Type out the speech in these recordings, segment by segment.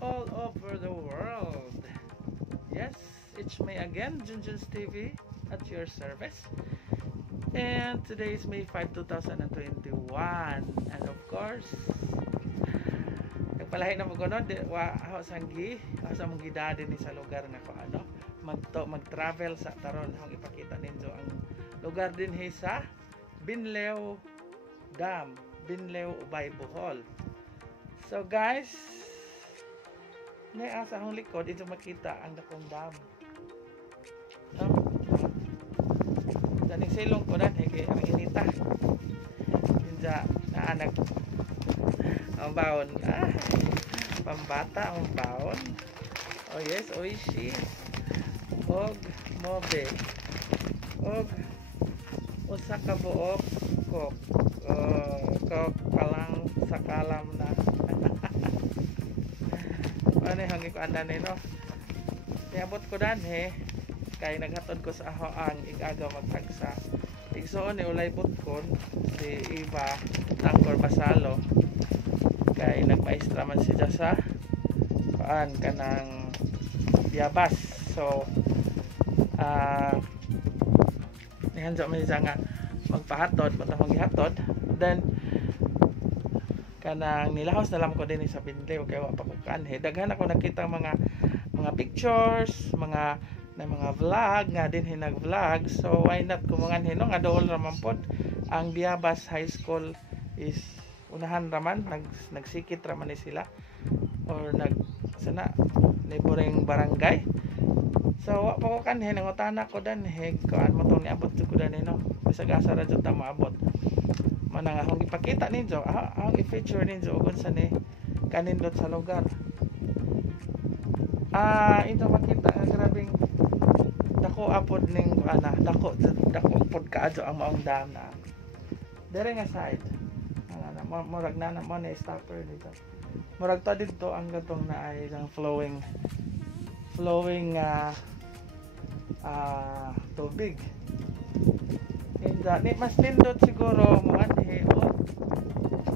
all over the world. Yes, it's me again, Junjun's TV at your service. And today is May 5, 2021. And of course, nagpalahi na mo gano'n, ako sa mong gidade ni sa lugar nga ko mag-travel sa taron. Akong ipakita ninyo ang lugar din sa Binleo Dam, Binleo, Ubay, Bohol. So guys, sa akong likod, ito makita ang dakong dam. No? Daning silong ko na, ang inita. Dinja, naanag ang baon. Pambata ang baon. Oh yes, oishi. Og mobe. Og usa ka buok kok. Kok palang sakalam na. Ano hangi ko andan no? Niabot ko dan kay naghatod ko sa aho ang igaga magtagsa. Igsoon ni ulay butkon si Eva Tangkor Basalo. Kay nagpaistra man siya sa kanang biyabas. So nihanjo man siya nga magpahatod, matahong gihatod. Then kanang nilahos na lang ko din sa Binleo kay wa pa ko kanhe. Daghan ako nakita mga pictures, mga vlog nga din nag-vlog. So why not kumangan hinong adol raman pod ang Biyabas High School is unahan raman nagsikit raman ni sila or sana neighboring barangay. So wa pa ko kanhe nangutana ko dan kuan mo tong niabot ko dan no. Bisag-asa ra jud ta maabot. Manang akong ipakita ninyo, akong i-feature ninyo kung saan kanindot sa lugar. Ito makita nga grabing dako apod ning dako pod kaadto ang maong dam na. Dere nga side. Murag na mo na stopper dito. Murag ta dito ang gatong na ay ang flowing tubig. And mas nindot siguro mo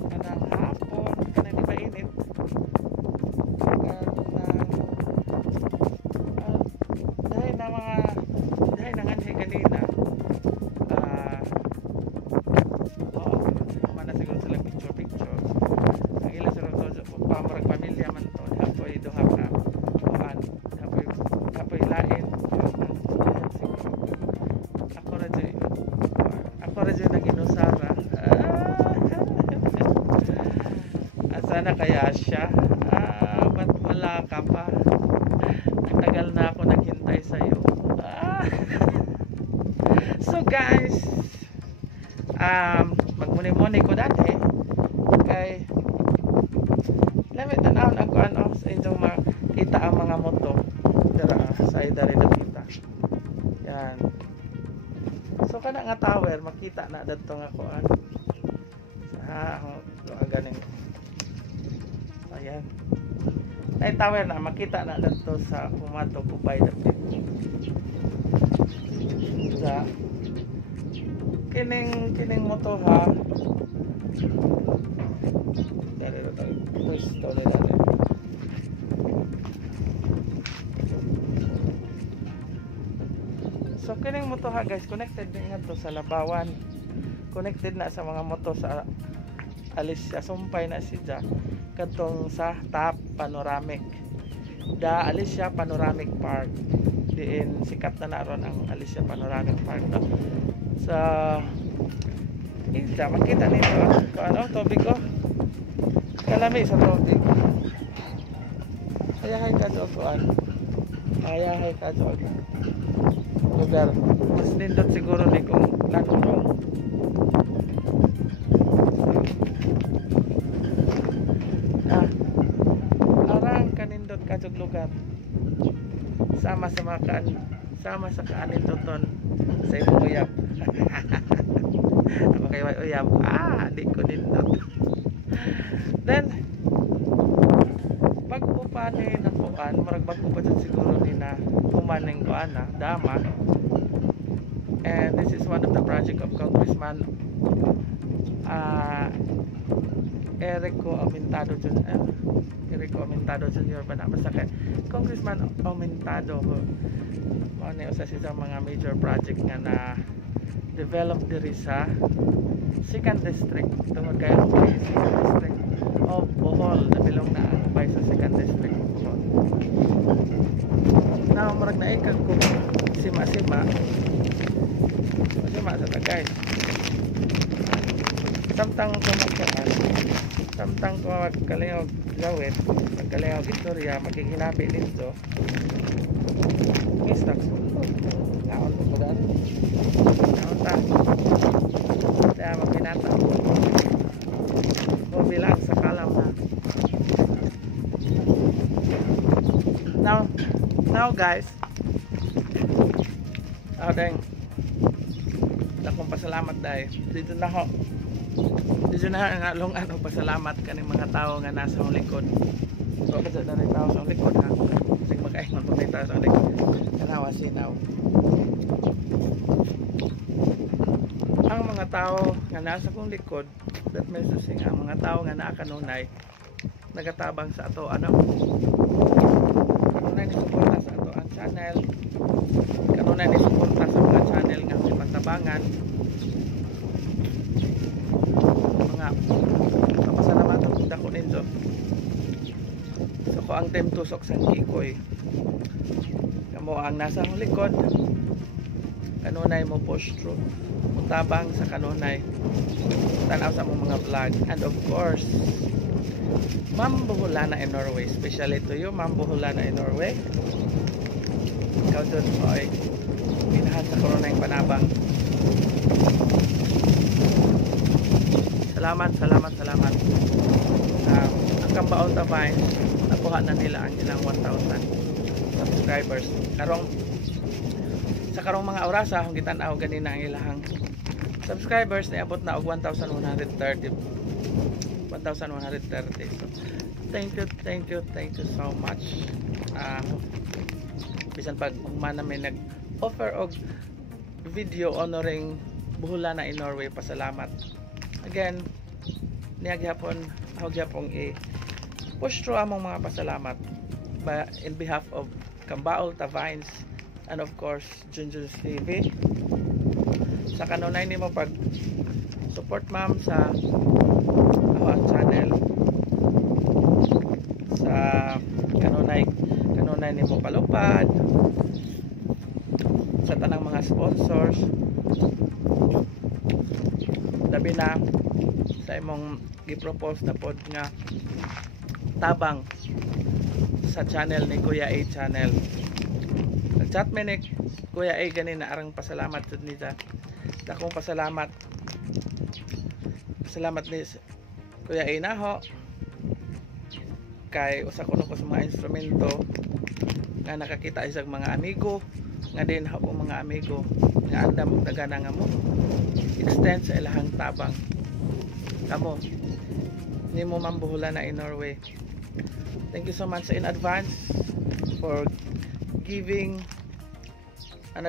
kanang hapon kanang di ba init dahil na kanhe kanina mana siguro sila picture ang ila siguro pamarag pamilya man to hapoy duha ka hapoy lain ako radyo nag-inusara sana kaya siya ba't wala ka pa, nagtagal na ako naghintay sa'yo. So guys, magmuni-muni ko dati kay lamit tanawon ako sa inyong makita ang mga moto dira sa idari na kita yan. So kana nga tower makita na dadto nga kuan sa ganing ayan ay tower na makita na dadto sa Pumato Ubay dapit sa kining moto ha dari ito pwesto nila so kining moto ha guys connected din nga to sa Labawan, connected na sa mga moto sa Alicia Sumpay na siya katong sa Top Panoramic Alicia Panoramic Park diin sikat na naron ang Alicia Panoramic Park no? So isa makita nito tubig kalami sa tubig ayahay ka doon ayahay ka doon lugar mas nindot siguro ni kung nanunong arang kanindot kajog lugar sama sa kaanindoton sa imong uyab ako kay uyab di ko nindot then pag-upanin na kuan marag pag-upan siguro ni na kumaning kuan dama. And this is one of the project of Congressman Erico Aumentado Jr. Erico Aumentado Jr. ba na basta kay Congressman Aumentado mo na usa sa mga major project nga na develop diri sa 2nd district tungod kay Hubay 2nd district of Bohol nabilong na ang Hubay sa 2nd district of Bohol. Now murag na ikag kung sima-sima sa tagay samtang ko magkaan samtang ko magkalingog gawin magkalingog istorya magkikinabi dito istak naon ko daan naon ta kaya magpinata o bilang sa kalam na now guys deng akong pasalamat dahil dito na nga long ano pasalamat kaning mga tao nga nasa akong likod. So kasi na rin tao sa akong likod ha kasi makaingon po na tao sa akong likod kanawa sinaw ang mga tao nga nasa akong likod that means to sing ang mga tao nga naa kanunay nagatabang sa ato ano kanunay ni suporta sa ato ang channel kanunay ni suporta sa mga channel nga patabangan mga pasalamatan kung dako ninyo so ko ang time tusok sa kikoy kamo ang nasa akong likod kanunay mo push through mutabang sa kanunay tanaw sa mong mga vlog and of course Ma'am Buholana in Norway, especially to you Ma'am Buholana in Norway, ikaw dun ay pinahan sa corona yung panabang. Salamat. Ang Kambaon Tabay, nakuha na nila ang ilang 1,000 subscribers. Sa karong mga orasa, kung gitanaw ganina ang ilang subscribers, niabot na og 1,130. So, thank you so much. Bisan pag man may nag-offer og video honoring Buholana in Norway, pasalamat. Again, niyaghapon push through among mga pasalamat in behalf of Kambaol Tavines and of course Junjun TV. Sa kanunay nimo pag support ma'am sa our channel sa kanunay nimo palupad sa tanang mga sponsors labi na sa imong gi-propose na pod nga tabang sa channel ni Kuya A channel. Nag-chat me ni Kuya A ganina arang pasalamat jud ni sa dakong pasalamat ni Kuya A naho kay usa ko sa mga instrumento nga nakakita isang mga amigo nga din ako mga amigo nga andam og dagana nga mo extend sa ilahang tabang kamo nimo Ma'am Buholana in Norway. Thank you so much in advance for giving 500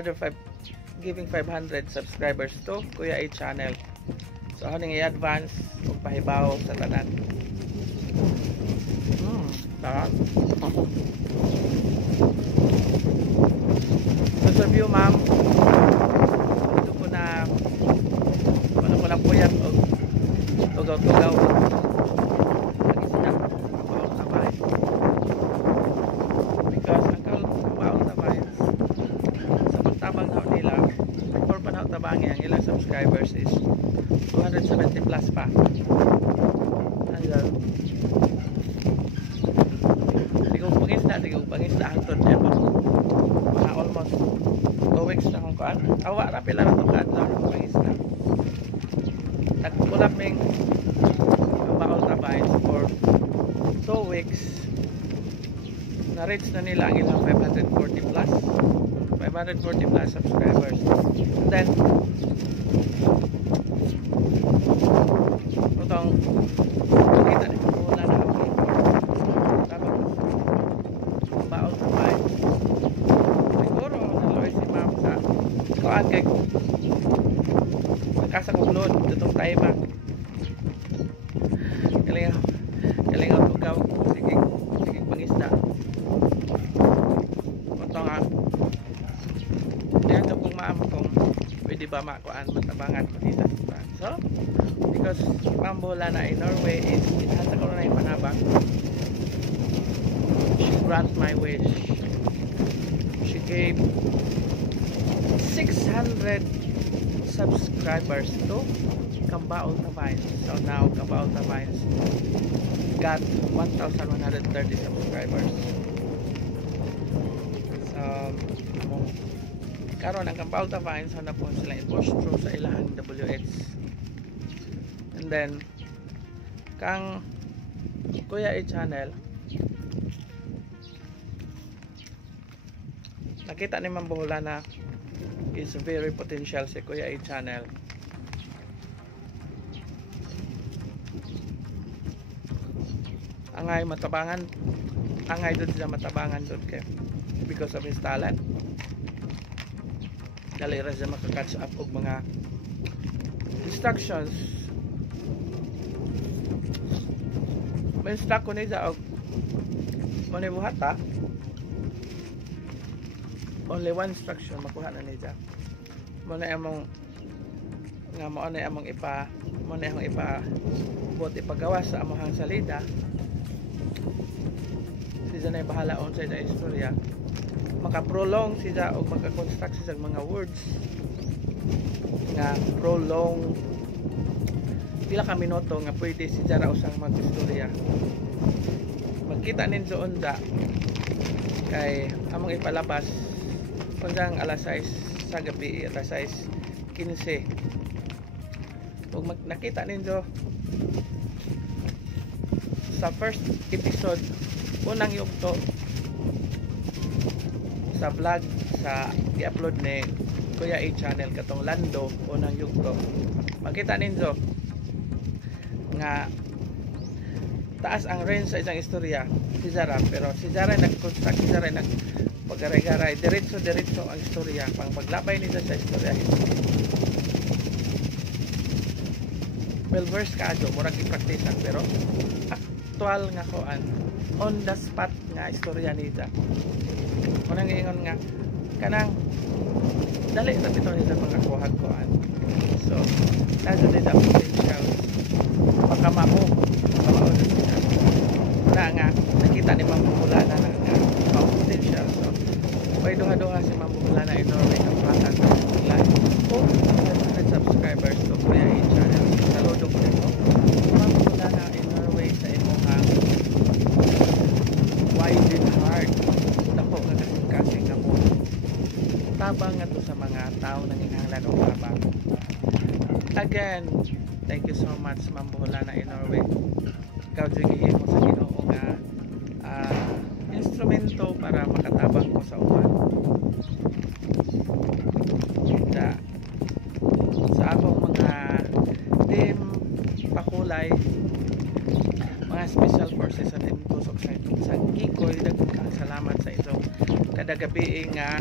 subscribers to Kuya A channel. So ako ning i-advance ug pahibaw sa tanan. Sarap. So sa view ma'am, ito ko na puyat o tugaw-tugaw nag-isda Kambaol Tabay because ang Kambaol Tabay sa pagtabang na nila before pa na tabangi ang ilang subscribers is 270 plus pa. Sigong pangisda hangtod niya po mga almost 2 weeks na kung kaan awa rapi lang ito kaan na akong pangisda nagpulap ming Kambaol Tabay for 2 weeks na reach na nila ang ilang 540 plus subscribers and then utong nakita nito wala na ako Kambaol Tabay siguro naloy si ma'am sa kuan kay nakasa kong load itong time galing ba matabangan ko dito. So, because Mambuholana in Norway is inhasa ko na yung manabang. She grant my wish. She gave 600 subscribers to Cambaon Vines. So now Cambaon Vines got 1,130 subscribers. So karon ang Cambaon Vines na po sila i-push through sa ilahang WH. And then kang Kuya A channel, nakita ni Mambuholana is very potential si Kuya A channel. Angay matabangan, angay doon sila matabangan doon kay because of his talent. Dali ra siya makakatch up og mga instructions. May instruct ko niya og muna buhat ha. Only one instruction makuha na niya. Muna among nga mo na among ipa muna among ipa bot ipagawa sa among salida. Siya na bahala on sa istorya. Maka-prolong siya o maka-construct siya mga words nga prolong pila ka minuto nga pwede siya ra usang mag-istorya. Magkita ninyo onda kay among ipalabas kung alas 6 sa gabi, alas 6:15. Kung nakita ninyo sa first episode, unang yugto sa vlog sa i-upload ni Kuya A channel katong Lando, unang yugto, makita ninyo nga taas ang range sa isang istorya si Zara, pero si Zara nag-construct, si Zara nag-pagaray-garay, diretso ang istorya, pang paglabay nila sa istorya well versed ka adyo, murag i-practice pero aktual nga koan on the spot nga istorya nila. Munang ingon nga kanang dali na dito nila mga kuhag koan. So nado nila potential makamamo na nga nakita ni Mambuholana na nga potential. So may duha-duha si Mambuholana in Norway ang bata sa nila po 100 subscribers to Kuya A channel. Saludo ko nito Mambuholana in Norway sa imong wide and hard dako nga kasing nga mo tabang nga to sa mga tao nang hinahanglan og tabang. Again, thank you so much Mambuholana in Norway. Ikaw gihimo sa Ginoo nga instrumento para makatabang ko sa uban. Sa akong mga team pakulay, mga special forces sa team tusok sa Kikoy, daghang salamat sa inyong kada gabi nga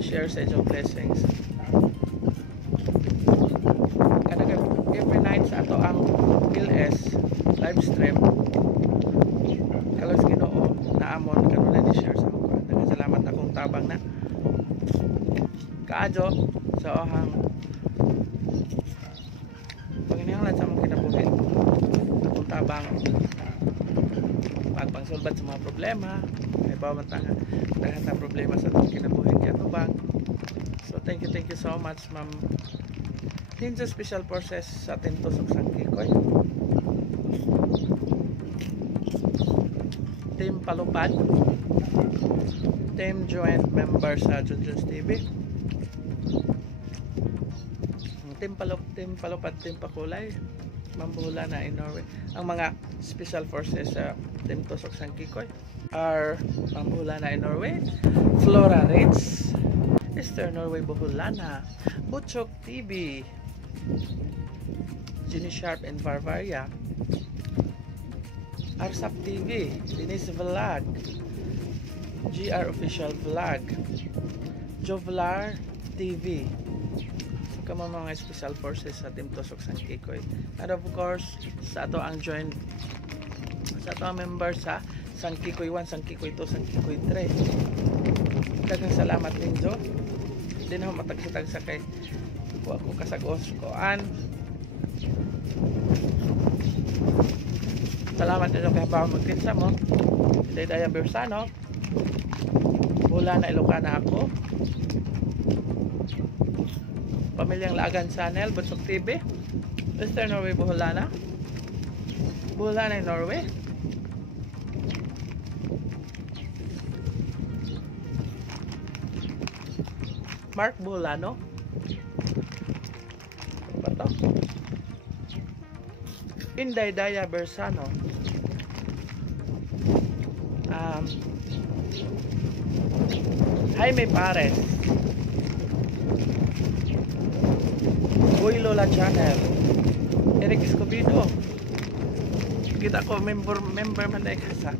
share sa inyong blessings. Kada gabi, every night sa ato ang LS live stream kalos Ginoo naamon kanula ni share sa ako. Daghang salamat akong tabang na kaadyo sa ohang panginahanglan sa among kinabuhi. Akong tabang pagpangsulbat sa mga problema, may bawang tanga dahil na problema sa itong kinabuhi kaya tubang. So thank you so much Ma'am Ninja Special Forces sa ating tusok sa Kikoy, Team Palupad, Team Joint Member sa Junjun's TV, Team Palupad, Team Pakulay, Mambuholana in Norway. Ang mga Special Forces sa Team Tusok sa Kikoy are Mambuholana in Norway, Flora Ritz, Eastern Norway Buholana, Butchok TV, Ginny Sharp and Varvaria, Arsap TV, Denise Vlog, GR Official Vlog, Jovlar TV. So kamo mga Special Forces sa Team Tusok sa Kikoy. And of course sa ato ang join sa ato ang member sa Sang Kikoy 1, Sang Kikoy 2, Sang Kikoy 3. Daghang salamat ninyo. Di na matagsa kay Wa ko kasagos koan. Salamat sa kay ba magkinsa mo. Daya Bersano. Wala na Ilocana ako. Pamilyang Lagan Channel, Busok TV. Mr. Norway Buholana. Buholana in Norway. Mark Buholano. Bato. Inday Daya Bersano. Jaime Pares. Boy Lola Channel. Eric Escobedo. Kita ko member man dahil kasa.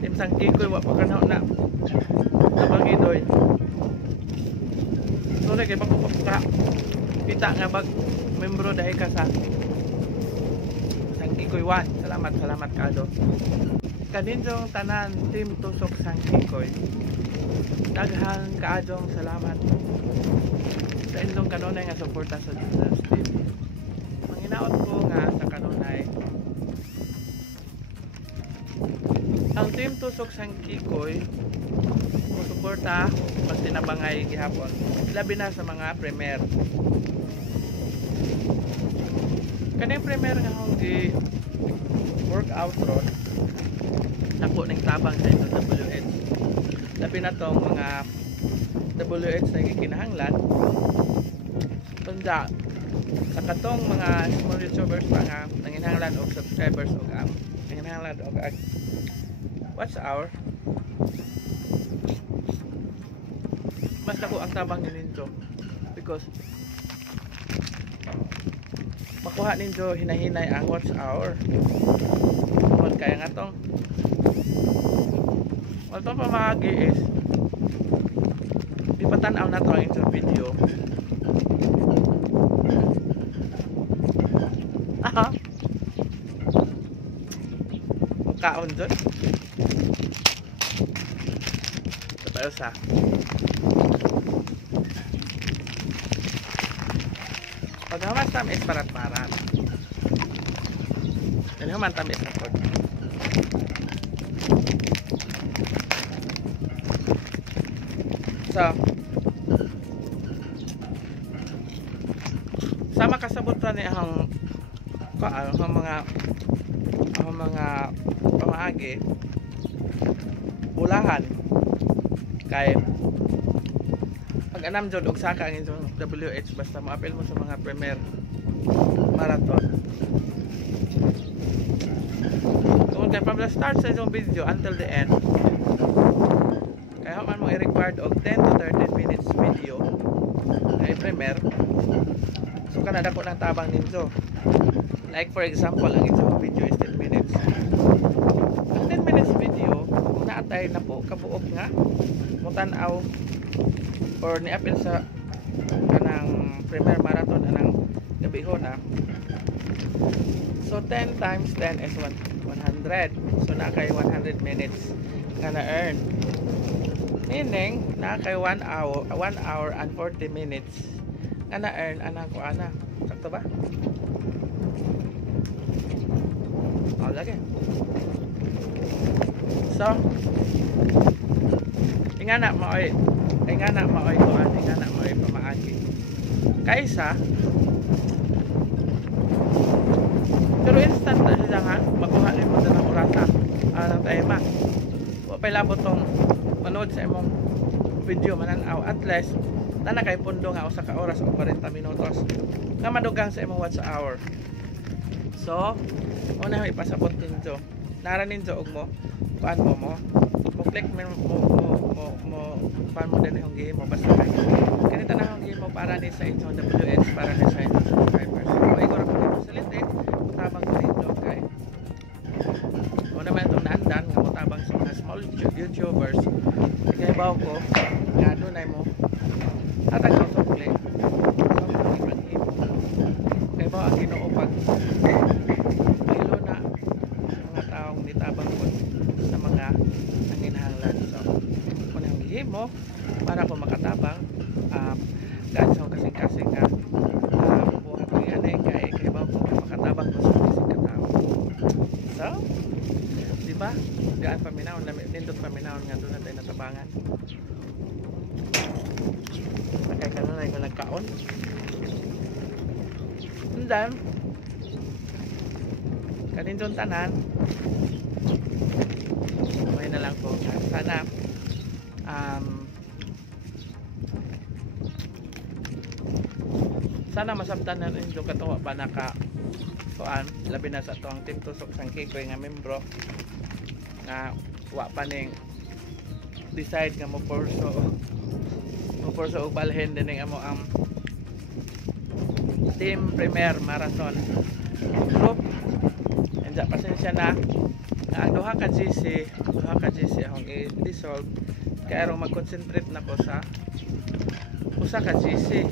Timsang kikoy wa pa kanaw na. Abang idoy. So kay pagpupuka. Kita nga bag membro dahil kasa. Sang kikoy wan. Salamat kado. Kaninjong tanan team tusok sang kikoy. Daghang kaadong salamat sa inyong kanunay nga suporta sa Jesus TV. Manginaot ko nga sa kanunay ang team tusok sang kikoy suporta pag tinabangay gihapon, labi na sa mga premier. Kaning premier nga akong workout ron napo ning tabang sa inyong WH. Labi na tong mga WH na gikinahanglan tunda sa katong mga small YouTubers pa nga nanginahanglan og subscribers og nanginahanglan og watch hour. Mas dako ang tabang ni ninyo because makuha ninyo hinahinay ang watch hour. Kaya nga tong although pamahagi is di patanaw na to ang inyong video. Aha, kaon dyan ito tayo sa paghamas tamis parat-parat dan naman tamis na po. So, sama kasabutan ni ang mga pamaagi ulahan kay pag-anam jud og saka ang inyong WH basta mo-appeal mo sa mga premier marathon. Kung kay from the start sa inyong video until the end kaya man mo i-required og 10 to 13 minutes video kay premier. So kanada ko ng tabang ninyo. Like for example, ang inyong video is 10 minutes. Ang 10 minutes video, kung naatay na po kabuok nga mutanaw or ni-appeal sa kanang premier marathon anang gabiho na. So 10 times 10 is 100. So na kay 100 minutes nga na-earn. Meaning, na kay 1 hour and 40 minutes nga na-earn anang kuana. Sakto ba? O, lagi. So, ingana maoy kuan, ingana maoy pamaagi. Kaysa, pero instant na siya nga, makuha rin mo ng orasa. Anong tema. Huwag pa ilabot tong manood sa imong video mananaw. At least, na kay pundo nga usa ka oras o 40 minutos nga madugang sa imong watch hour. So, una ipasabot ninyo. Nara ninyo og mo kuan mo click mo kuan mo din yung game mo basta kay kinita na yung game mo para ni sa inyong WH para ni sa inyong subscribers. So, igor pa dito sa liste tabang ko ninyo kay una man itong naandan nga motabang sa mga small YouTubers. Kaya bawo ko nga dunay mo atag sa sukli kaya ba ang Ginoo pag ilo na mga taong nitabang ko sa mga nanginahanglan. So kung ang gihimo para ko makatabang dahil sa di ba? Gaan paminahon, nindot paminahon nga doon natin natabangan. Sakay ka na ko nagkaon. And then, kanindong tanan, may na lang po. Sana, sana masabtan na rin yung katuwa ba naka kuan, labi na sa tuwang Team Tusok Sangkikoy nga membro nga wa pa ning decide nga mo porso og balhin din amo ang Team Premier Marathon group. And pasensya na ang duha ka GC akong i-dissolve kaya aron mag-concentrate na ko sa usa ka GC.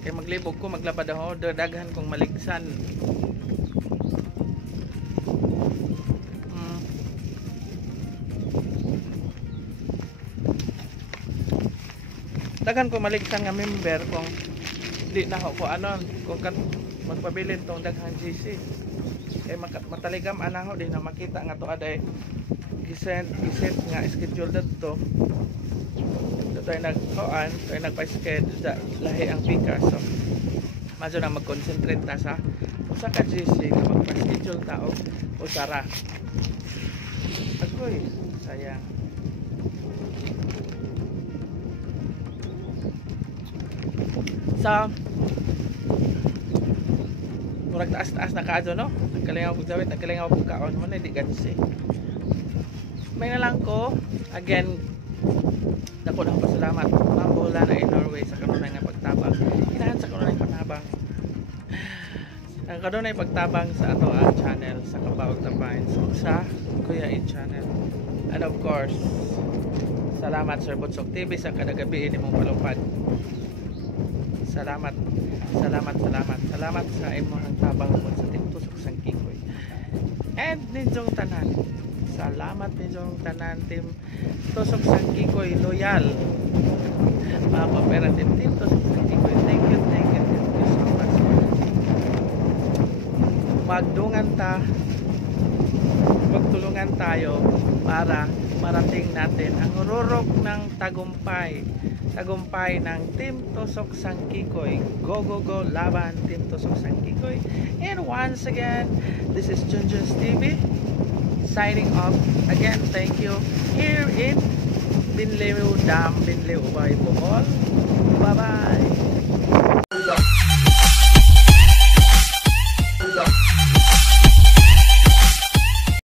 Kaya maglibog ko, maglabad ako, daghan kong maligsan. Daghan ko maligsan nga member kung di na ako anon, kung magpabilin tong daghang GC. Kaya mataligam anaho, di na makita nga to aday giset nga schedule dito. Tayo nagkuan, tayo nagpa-schedule lahi ang pika, so madyo na mag-concentrate ta sa usa ka GC nga magpa-schedule ta og usara. Agoy, sayang. Sa murag taas-taas na kaadto no? Nagkalingaw ko dawit, nagkalingaw ko kaon mo na di gansi. May na lang ko again. Dako na pasalamat mabula na in Norway sa kanunay nga pagtabang. Inahan sa kanunay panabang. Ang kanunay pagtabang sa ato ang channel sa Kabawag Tapines sa Kuya In channel. And of course, salamat Sir Butsok TV sa kada gabi nimong palupad. Salamat sa imong tabang mo sa Team Tusok Sangkikoy. And ninyong tanan. Salamat ninyong tanan Team Tusok Sangkikoy loyal. Mga cooperative Team Tusok Sangkikoy. Thank you so much. Magtulungan tayo para marating natin ang rurok ng tagumpay ng Team Tusok Sangkikoy. Go laban Team Tusok Sangkikoy. And once again, this is Junjun's TV signing off. Again, thank you here in Binleu Dam, Binleu Ubay, Bohol. Bye bye.